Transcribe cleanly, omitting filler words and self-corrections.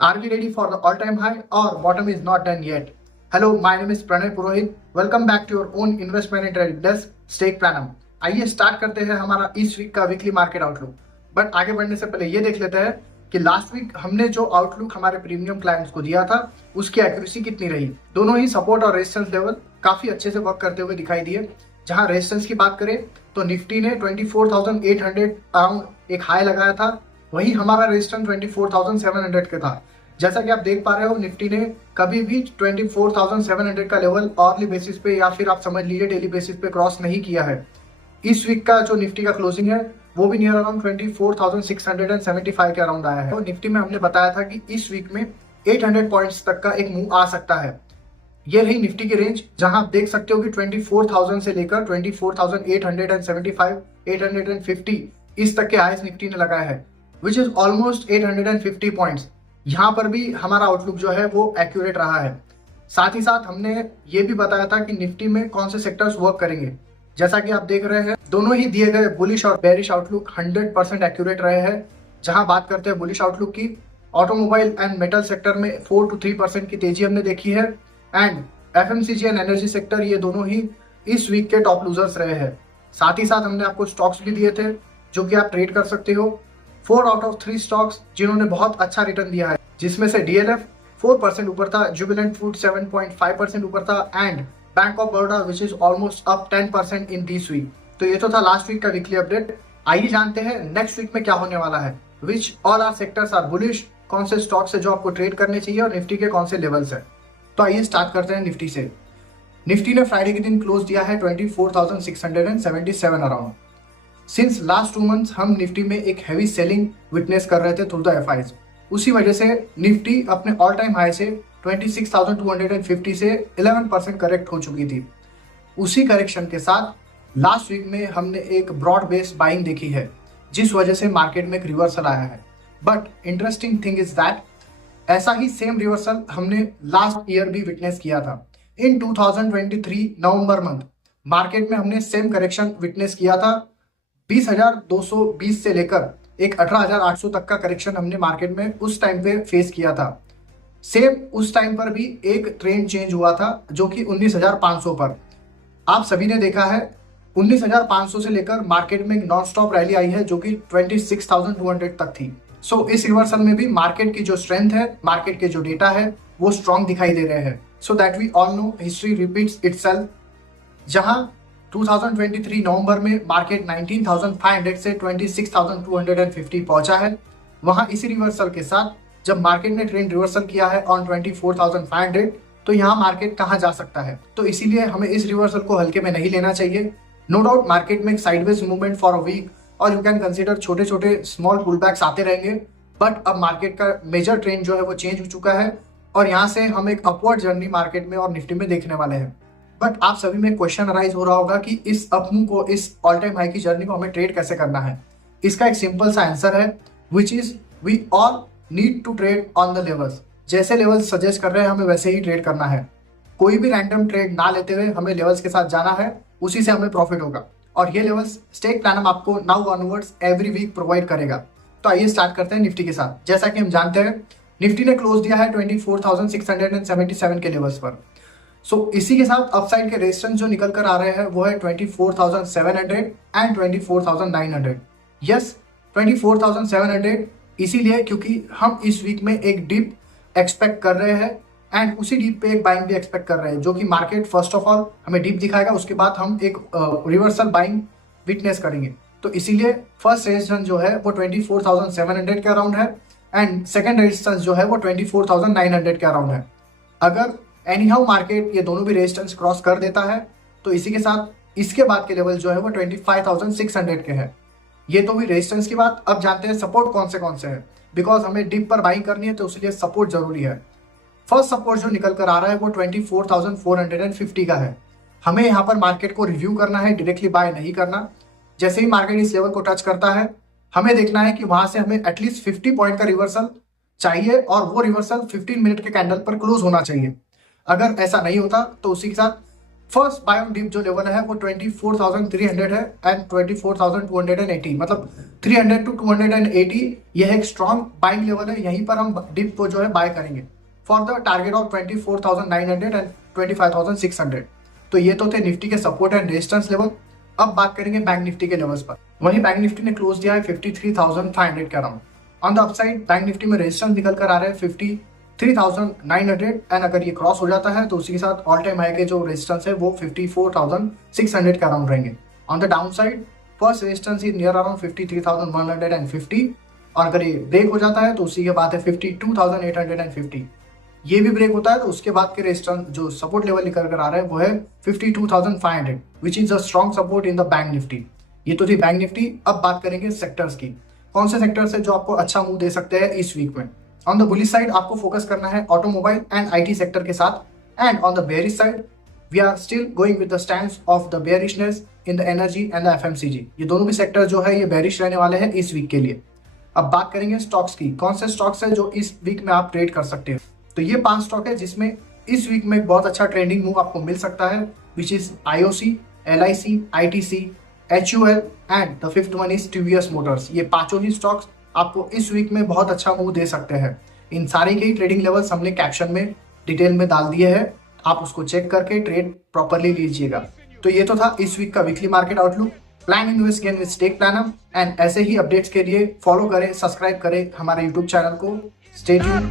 Are we ready for the all-time high or bottom is not done yet? Hello, my name is Pranay Purohit. Welcome back to your own investment and trading desk, Stake Planum. आइए start करते हैं हमारा इस week का weekly market outlook. But आगे बढ़ने से पहले ये देख लेते हैं कि लास्ट वीक हमने जो आउटलुक हमारे प्रीमियम क्लाइंट्स को दिया था उसकी एक्यूरेसी कितनी रही। दोनों ही सपोर्ट और रेजिस्टेंस लेवल काफी अच्छे से वर्क करते हुए दिखाई दिए। जहां रेजिस्टेंस की बात करें तो निफ्टी ने 24,800 अराउंड एक हाई लगाया था, वही हमारा रेजिस्टेंस 24,700 के था। जैसा कि आप देख पा रहे हो निफ्टी ने कभी भी 24,700 का लेवल ऑर्ली बेसिस पे या फिर आप समझ लीजिए डेली बेसिस पे क्रॉस नहीं किया है। इस वीक का जो निफ्टी का क्लोजिंग है वो भी नियर अराउंड 24,675 के अराउंड आया है। और निफ्टी में हमने बताया था कि इस वीक में 800 पॉइंट्स तक का एक मूव आ सकता है। ये रही निफ्टी की रेंज, जहां आप देख सकते हो कि 24,000 से लेकर 24,875, 850 इस तक के हाईएस्ट निफ्टी ने लगाया है, विच इज ऑलमोस्ट 850 पॉइंट्स। यहाँ पर भी हमारा आउटलुक जो है वो एक्यूरेट रहा है। साथ ही साथ हमने ये भी बताया था कि निफ्टी में कौन से सेक्टर्स वर्क करेंगे। जैसा कि आप देख रहे हैं दोनों ही दिए गए बुलिश और बेरिश आउटलुक 100% एक्यूरेट रहे हैं। जहां बात करते हैं बुलिश आउटलुक की, ऑटोमोबाइल एंड मेटल सेक्टर में 4 to 3% की तेजी हमने देखी है and FMCG and energy sector ये दोनों ही इस वीक के टॉप लूजर्स रहे हैं। साथ ही साथ हमने आपको स्टॉक्स भी दिए थे जो कि आप ट्रेड कर सकते हो। 4 out of 3 स्टॉक्स जिन्होंने बहुत अच्छा रिटर्न दिया है, जिसमें से डीएलएफ 4% ऊपर था, जुबिलेंट फूड 7.5% ऊपर था and bank of Baroda which is almost up 10% in this week. तो ये तो था लास्ट वीक का वीकली अपडेट। आइए जानते हैं नेक्स्ट वीक में क्या होने वाला है। Which all are sectors are bullish, कौन से स्टॉक्स है जो आपको ट्रेड करने चाहिए और निफ्टी के कौन से लेवल्स है। तो आइए स्टार्ट करते हैं निफ्टी से। निफ्टी ने फ्राइडे के दिन क्लोज दिया है 24,677 अराउंड। सिंस लास्ट 2 मंथ्स हम निफ्टी में एक हैवी सेलिंग विटनेस कर रहे थे थ्रू द एफआईज। उसी वजह से निफ्टी अपने ऑल टाइम हाई से 26,250 से 11% करेक्ट हो चुकी थी। उसी करेक्शन के साथ लास्ट वीक में हमने एक ब्रॉड बेस्ड बाइंग देखी है, जिस वजह से मार्केट में एक रिवर्सल आया है। But interesting thing is that ऐसा ही सेम रिवर्सल हमने लास्ट ईयर भी विटनेस किया था। इन 2023 नवंबर मंथ मार्केट में हमने सेम करेक्शन विटनेस किया था। 20,220 से लेकर एक 18,800 तक का करेक्शन हमने मार्केट में उस टाइम पे फेस किया था। सेम उस टाइम पर भी एक ट्रेंड चेंज हुआ था जो कि 19,500 पर। आप सभी ने देखा है 19,500 से लेकर मार्केट में नॉन स्टॉप रैली आई है जो कि 26,200 तक थी। सो इस रिवर्सल में भी मार्केट की जो स्ट्रेंथ है, मार्केट के जो डेटा है वो स्ट्रॉन्ग दिखाई दे रहे हैं। So that we all know history repeats itself. जहां 2023 नवंबर में मार्केट 19,500 से 26,250 पहुंचा है, वहां इसी रिवर्सल के साथ जब मार्केट ने ट्रेंड रिवर्सल किया है ऑन 24,500, तो यहाँ मार्केट कहाँ जा सकता है। तो इसीलिए हमें इस रिवर्सल को हल्के में नहीं लेना चाहिए। नो डाउट मार्केट में एक sideways movement for a week और यू कैन कंसीडर छोटे छोटे स्मॉल पुलबैक्स आते रहेंगे। बट अब मार्केट का मेजर ट्रेंड जो है वो चेंज हो चुका है और यहाँ से हम एक अपवर्ड जर्नी मार्केट में और निफ्टी में देखने वाले हैं। बट आप सभी में क्वेश्चन अराइज हो रहा होगा कि इस अपमूव को, इस ऑल टाइम हाई की जर्नी को हमें ट्रेड कैसे करना है। इसका एक सिंपल सा आंसर है which is we all need to trade on the levels. जैसे लेवल्स सजेस्ट कर रहे हैं हमें वैसे ही ट्रेड करना है। कोई भी रैंडम ट्रेड ना लेते हुए हमें लेवल्स के साथ जाना है, उसी से हमें प्रॉफिट होगा। और ये लेवल्स स्टेक प्लानम आपको now onwards every week provide करेगा। तो आइए स्टार्ट करते हैं निफ्टी के साथ। जैसा कि हम जानते हैं निफ्टी ने क्लोज दिया है 24,677 के लेवल्स पर। सो इसी के साथ अपसाइड के रेजिस्टेंस जो निकल कर आ रहे हैं वो है 24,700 एंड 24,900। यस, 24,700 इसीलिए क्योंकि हम इस वीक में एक डीप एक्सपेक्ट कर रहे हैं एंड उसी डीप पे एक बाइंग भी एक्सपेक्ट कर रहे हैं, जो कि मार्केट फर्स्ट ऑफ ऑल हमें डीप दिखाएगा, उसके बाद हम एक रिवर्सल बाइंग विटनेस करेंगे। तो इसीलिए फर्स्ट रेजिस्टेंस जो है वो 24,700 के अराउंड है एंड सेकंड रेजिस्टेंस जो है वो 24,900 के अराउंड है। अगर एनी हाउ मार्केट ये दोनों भी रेजिस्टेंस क्रॉस कर देता है तो इसी के साथ इसके बाद के लेवल जो है वो 25,600 के हैं। ये तो भी रेजिस्टेंस की बात। अब जानते हैं सपोर्ट कौन से हैं, बिकॉज हमें डिप पर बाइंग करनी है तो उसके सपोर्ट जरूरी है। फर्स्ट सपोर्ट जो निकल कर आ रहा है वो 24,450 का है। हमें यहाँ पर मार्केट को रिव्यू करना है, डायरेक्टली बाय नहीं करना। जैसे ही मार्केट इस लेवल को टच करता है हमें देखना है कि वहां से हमें एटलीस्ट 50 पॉइंट का रिवर्सल चाहिए और वो रिवर्सल 15 मिनट के कैंडल पर क्लोज होना चाहिए। अगर ऐसा नहीं होता तो उसी के साथ फर्स्ट बाय ऑन डिप जो लेवल है वो 24,300 है एंड 24,280, मतलब 300 to 280 यह एक स्ट्रॉन्ग बाइंग लेवल है। यहीं पर हम डिप को जो है बाय करेंगे for the target of 24,900 and 25,600। तो ये तो थे निफ्टी के सपोर्ट एंड रेजिस्टेंस लेवल। अब बात करेंगे बैंक निफ्टी के लेवल्स पर। वहीं बैंक निफ्टी ने क्लोज दिया है 53,500 के around. On the upside bank Nifty में रेजिस्टेंस निकल कर आ रहे हैं 53,900 एंड अगर ये क्रॉस हो जाता है तो उसी के साथ ऑल टाइम हाई के जो रेजिस्टेंस है वो 54,600 के अराउंड रहेंगे। On the down side first resistance is near around 53,150 और अगर ये ब्रेक हो जाता है तो उसी के बाद है 52,850। ये भी ब्रेक होता है तो उसके बाद के रेजिस्टेंस जो सपोर्ट लेवल निकल कर आ रहा है वो है 52,500 which is a strong support in the bank Nifty. ये तो थी बैंक निफ्टी। अब बात करेंगे सेक्टर्स की। कौन से सेक्टर्स है जो आपको अच्छा मूव दे सकते हैं इस वीक में। ऑन द बुलिश साइड आपको फोकस करना है ऑटोमोबाइल एंड आईटी सेक्टर के साथ and on the bearish side we are still going with the stands of the bearishness in the energy and the FMCG. ये दोनों भी sector जो है ये बेयरिश रहने वाले हैं इस वीक के लिए। अब बात करेंगे स्टॉक्स की। कौन से स्टॉक्स है जो इस वीक में आप ट्रेड कर सकते हैं। तो ये 5 स्टॉक है जिसमें इस वीक में एक बहुत अच्छा ट्रेंडिंग मूव आपको मिल सकता है which is IOC, LIC, ITC, HUL and the fifth one is TVS Motors. ये पांचों ही स्टॉक्स आपको इस वीक में बहुत अच्छा मूव दे सकते हैं। इन सारे के ही ट्रेडिंग लेवल्स हमने कैप्शन में डिटेल में डाल दिए हैं, आप उसको चेक करके ट्रेड प्रॉपरली लीजिएगा। तो ये तो था इस वीक का weekly market outlook. Plan invest gain with Stake Planner and ऐसे ही अपडेट्स के लिए फॉलो करें, सब्सक्राइब करें हमारे यूट्यूब चैनल को। Stay tuned.